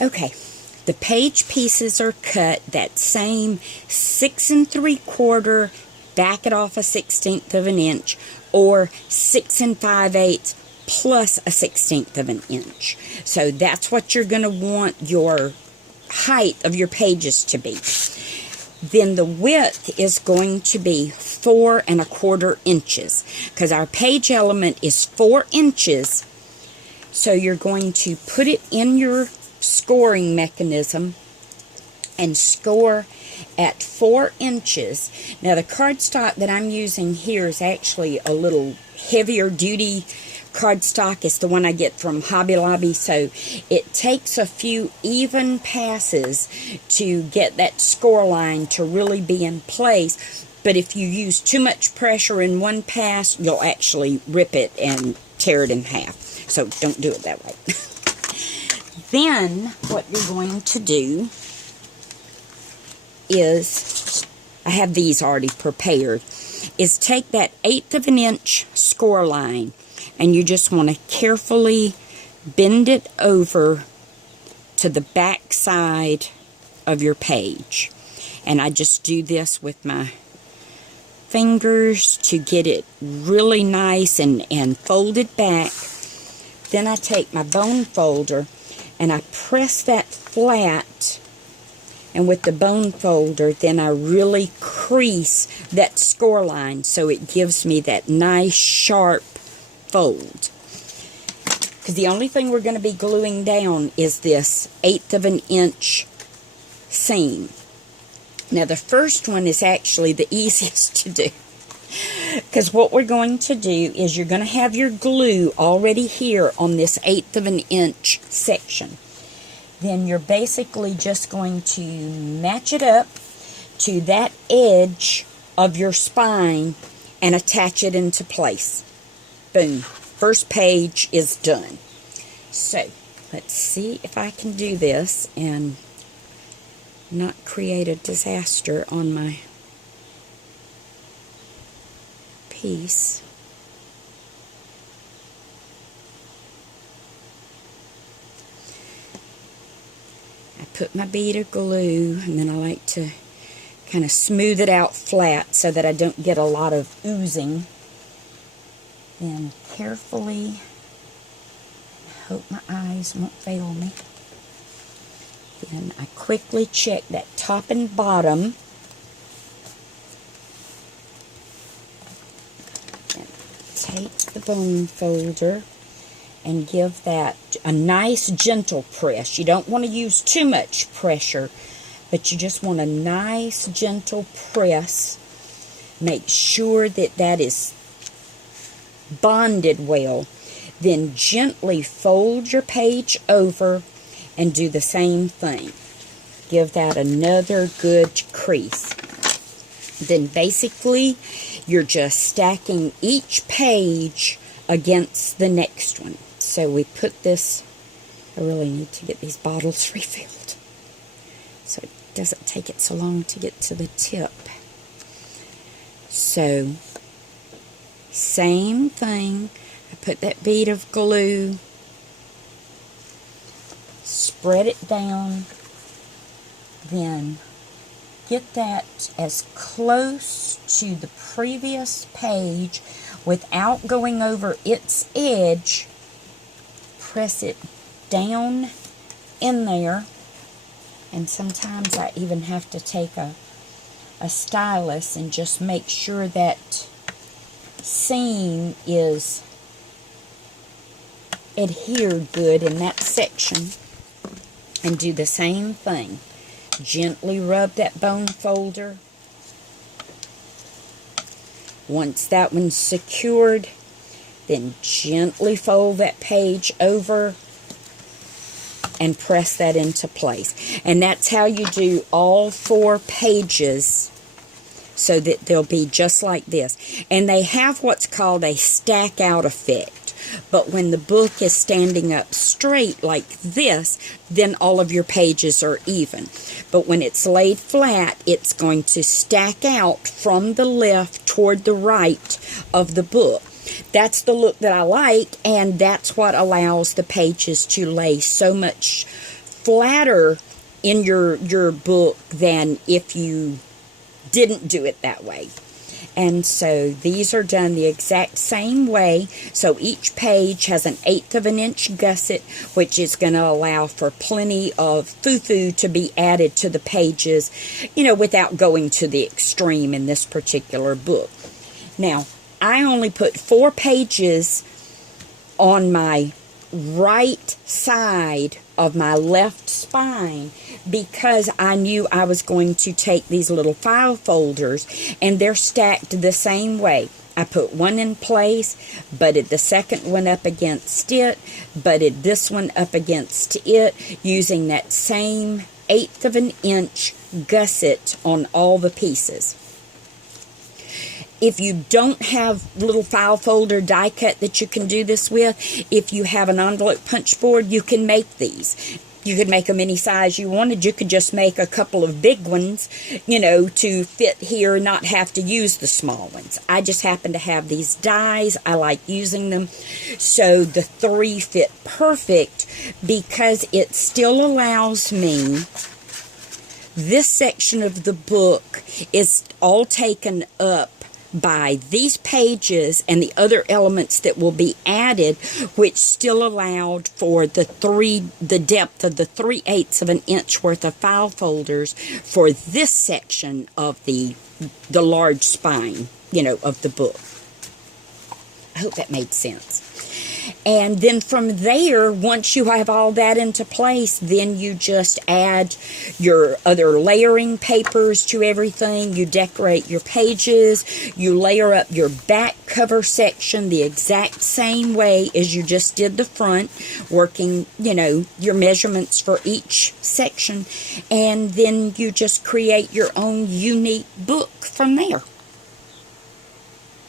Okay, the page pieces are cut that same 6 3/4, back it off a 1/16 of an inch, or 6 5/8 plus a 1/16 of an inch. So that's what you're going to want your height of your pages to be. Then the width is going to be 4 1/4 inches, because our page element is 4 inches. So you're going to put it in your scoring mechanism and score at 4 inches. Now the cardstock that I'm using here is actually a little heavier duty cardstock. It's the one I get from Hobby Lobby, so it takes a few even passes to get that score line to really be in place. But if you use too much pressure in one pass, you'll actually rip it and tear it in half. So don't do it that way. Then what you're going to do is, I have these already prepared, is take that 1/8 of an inch score line, and you just want to carefully bend it over to the back side of your page. And I just do this with my fingers to get it really nice and folded back. Then I take my bone folder and I press that flat, and with the bone folder then I really crease that score line so it gives me that nice sharp fold. Because the only thing we're going to be gluing down is this 1/8 of an inch seam. Now the first one is actually the easiest to do, because what we're going to do is you're going to have your glue already here on this 1/8 of an inch section. Then you're basically just going to match it up to that edge of your spine and attach it into place. Boom. First page is done. So let's see if I can do this and not create a disaster on my piece. I put my bead of glue, and then I like to kind of smooth it out flat so that I don't get a lot of oozing. Then carefully, I hope my eyes won't fail me. Then I quickly check that top and bottom. And take the bone folder and give that a nice gentle press. You don't want to use too much pressure, but you just want a nice gentle press. Make sure that that is bonded well. Then gently fold your page over and do the same thing. Give that another good crease. Then basically you're just stacking each page against the next one. So we put this, I really need to get these bottles refilled so it doesn't take it so long to get to the tip. So same thing, I put that bead of glue, spread it down, then get that as close to the previous page without going over its edge. Press it down in there, and sometimes I even have to take a stylus and just make sure that seam is adhered good in that section, and do the same thing. Gently rub that bone folder. Once that one's secured, then gently fold that page over and press that into place. And that's how you do all 4 pages, so that they'll be just like this. And they have what's called a stack out effect. But when the book is standing up straight like this, then all of your pages are even. But when it's laid flat, it's going to stack out from the left toward the right of the book. That's the look that I like, and that's what allows the pages to lay so much flatter in your book than if you didn't do it that way. And so these are done the exact same way. So each page has an 1/8 of an inch gusset, which is going to allow for plenty of foo-foo to be added to the pages, you know, without going to the extreme in this particular book. Now, I only put 4 pages on my right side of my left spine because I knew I was going to take these little file folders, and they're stacked the same way. I put one in place, butted the second one up against it, butted this one up against it, using that same 1/8 of an inch gusset on all the pieces. If you don't have little file folder die cut that you can do this with, if you have an envelope punch board, you can make these. You could make them any size you wanted. You could just make a couple of big ones, you know, to fit here and not have to use the small ones. I just happen to have these dies. I like using them. So the 3 fit perfect because it still allows me. This section of the book is all taken up by these pages and the other elements that will be added, which still allowed for the depth of the 3/8 of an inch worth of file folders for this section of the large spine, you know, of the book. I hope that made sense. And then from there, once you have all that into place, then you just add your other layering papers to everything. You decorate your pages. You layer up your back cover section the exact same way as you just did the front, working, you know, your measurements for each section. And then you just create your own unique book from there.